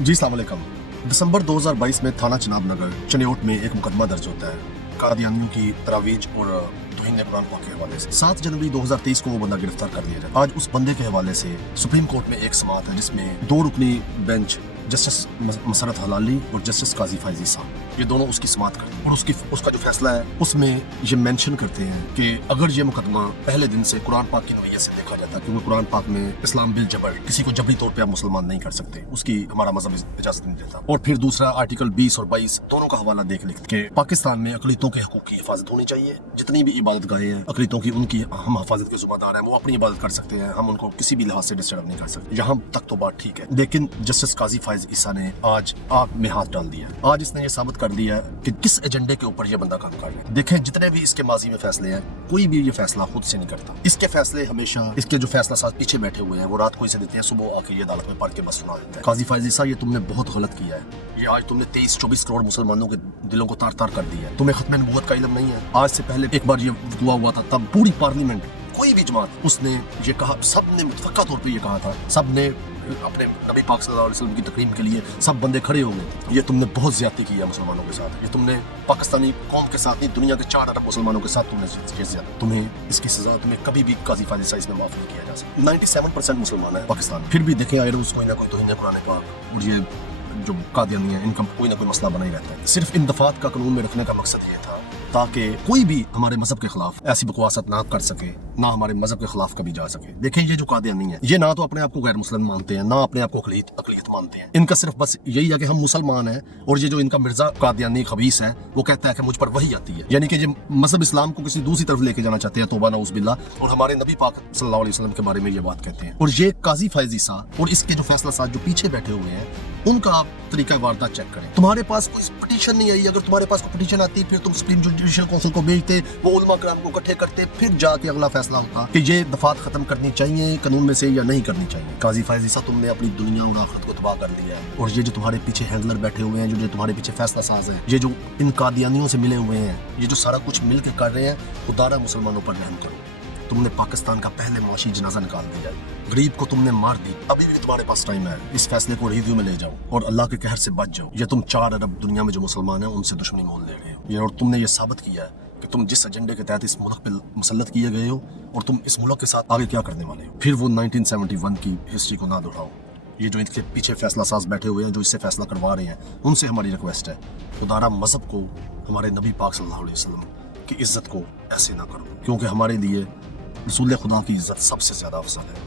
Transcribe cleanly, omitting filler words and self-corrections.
जी अस्सलाम वालेकुम। दिसंबर 2022 में थाना चनाब नगर चनियोट में एक मुकदमा दर्ज होता है कादियानियों की तरावीज और तौहीन कुरान पाक के हवाले से। 7 जनवरी 2023 को वो बंदा गिरफ्तार कर लिया जाता है। आज उस बंदे के हवाले से सुप्रीम कोर्ट में एक समाअत है जिसमें 2 रुकनी बेंच जस्टिस मसरत हलाली और जस्टिस काजी फैजी साहब ये दोनों उसकी समाअत करते हैं और उसका जो फैसला है उसमें ये मेंशन करते हैं कि अगर ये मुकदमा पहले दिन से कुरान पाक की नौयत से देखा जाता है, क्योंकि कुरान पाक में इस्लाम बिल जबर किसी को जबरी तौर पे आप मुसलमान नहीं कर सकते, उसकी हमारा मजहब इजाजत नहीं देता। और फिर दूसरा आर्टिकल 20 और 22 दोनों का हवाला देख लिख के पाकिस्तान में अकलीतों के हकूक की हिफाजत होनी चाहिए। जितनी भी इबादत गाहें हैं अकलीतों की, उनकी हम हिफाजत के जुम्मेदार हैं, वो अपनी इबादत कर सकते हैं, हम उनको किसी भी लिहाज से डिस्टर्ब नहीं कर सकते। यहाँ तक तो बात ठीक है, लेकिन जस्टिस काजी फैज ईसा ने आज आग में हाथ डाल दिया। आज इसने ये साबित कर दिया कि किस एजेंडे के ऊपर ये बंदा काम कर रहा है। देखें जितने भी इसके माजी में फैसले हैं, कोई भी ये फैसला खुद से नहीं करता। इसके फैसले हमेशा इसके जो फैसला साथ पीछे बैठे हुए हैं वो रात को इसे देते हैं, सुबह आके ये अदालत में पढ़ के बस सुना देते हैं। काजी फैज ईसा ये तुमने बहुत गलत किया है। ये आज तुमने 23-24 करोड़ मुसलमानों के दिलों को तार तार कर दिया है। तुम्हें खत्म नबूवत का इल्म नहीं है। आज से पहले एक बार ये हुआ था, तब पूरी पार्लियामेंट कोई भी जमात उसने ये कहा, सब ने मुतफक्का तौर पे ये कहा था, सब ने अपने नबी पाक सल्लल्लाहु अलैहि वसल्लम की तकरीम के लिए सब बंदे खड़े हो गए। ये तुमने बहुत ज्यादती की है मुसलमानों के साथ, ये तुमने पाकिस्तानी कौम के साथ नहीं, दुनिया के 4 अरब मुसलमानों के साथ तुमने ये ज्यादा, तुम्हें इसकी सजा तुम्हें कभी भी काजी फैज ईसा इसमें माफ नहीं किया जा सकता। 97% मुसलमान है पाकिस्तान, फिर भी देखें आए रोज कोई ना कोई तौहीन कुरान पाक और ये जो कादियानी है इनका कोई ना कोई मसला बना ही रहता है। सिर्फ इन दफात का कानून में रखने का मकसद ये था ताकि कोई भी हमारे मजहब के खिलाफ ऐसी बकवासत ना कर सके, ना हमारे मजहब के खिलाफ कभी जा सके। देखें ये जो कादियानी है ये ना तो अपने आप को गैर मुस्लिम मानते हैं, ना अपने आप को अकलियत मानते हैं। इनका सिर्फ बस यही है कि हम मुसलमान हैं, और ये जो इनका मिर्जा कादियानी खबीस है वो कहता है कि मुझ पर वही आती है, यानी कि ये मजहब इस्लाम को किसी दूसरी तरफ लेके जाना चाहते हैं, तौबा नऊज़ बिल्लाह, और हमारे नबी पाक सल्लल्लाहु अलैहि वसल्लम के बारे में ये बात कहते हैं। और ये काजी फैज ईसा और इसके जो फैसला साज जो पीछे बैठे हुए हैं उनका आप तरीका वारदात चेक करें। तुम्हारे पास कोई पिटीशन नहीं आई, अगर तुम्हारे पास कोई पिटीशन आती फिर तुम सुप्रीम जुडिशल काउंसिल को भेजते, वो उलमा कराम को इकट्ठे करते, फिर जाके अगला फैसला होता कि ये दफात खत्म करनी चाहिए कानून में से या नहीं करनी चाहिए। काजी फैज ईसा तुमने अपनी दुनिया और आखिरत को तबाह कर लिया है, और ये जो तुम्हारे पीछे हैंडलर बैठे हुए हैं, जो तुम्हारे पीछे फैसला साज है, ये जो इन कादियानियों से मिले हुए हैं, ये जो सारा कुछ मिल के कर रहे हैं, खुदारा मुसलमानों पर रहम करो। तुमने पाकिस्तान का पहले मुआशी जनाजा निकाल दिया, गरीब को तुमने मार दी, अभी भी तुम्हारे पास टाइम है, इस फैसले को रिव्यू में ले जाओ और अल्लाह के कहर से बच जाओ। ये तुम 4 अरब दुनिया में जो मुसलमान हैं उनसे दुश्मनी मोल ले रहे हो, ये और तुमने ये साबित किया है कि तुम जिस एजेंडे के तहत इस मुल्क पे मुसल्लत किए गए हो और तुम इस मुल्क के साथ आगे क्या करने वाले हो। फिर वो 1971 की हिस्ट्री को ना दोहराओ। ये जो इनके पीछे फैसला साज बैठे हुए हैं, जो इससे फैसला करवा रहे हैं, उनसे हमारी रिक्वेस्ट है, खुदारा मजहब को, हमारे नबी पाक सल्लल्लाहु अलैहि वसल्लम की इज्जत को ऐसे ना करो, क्योंकि हमारे लिए रसूल खुदा की इज्जत सबसे ज्यादा अफजल है।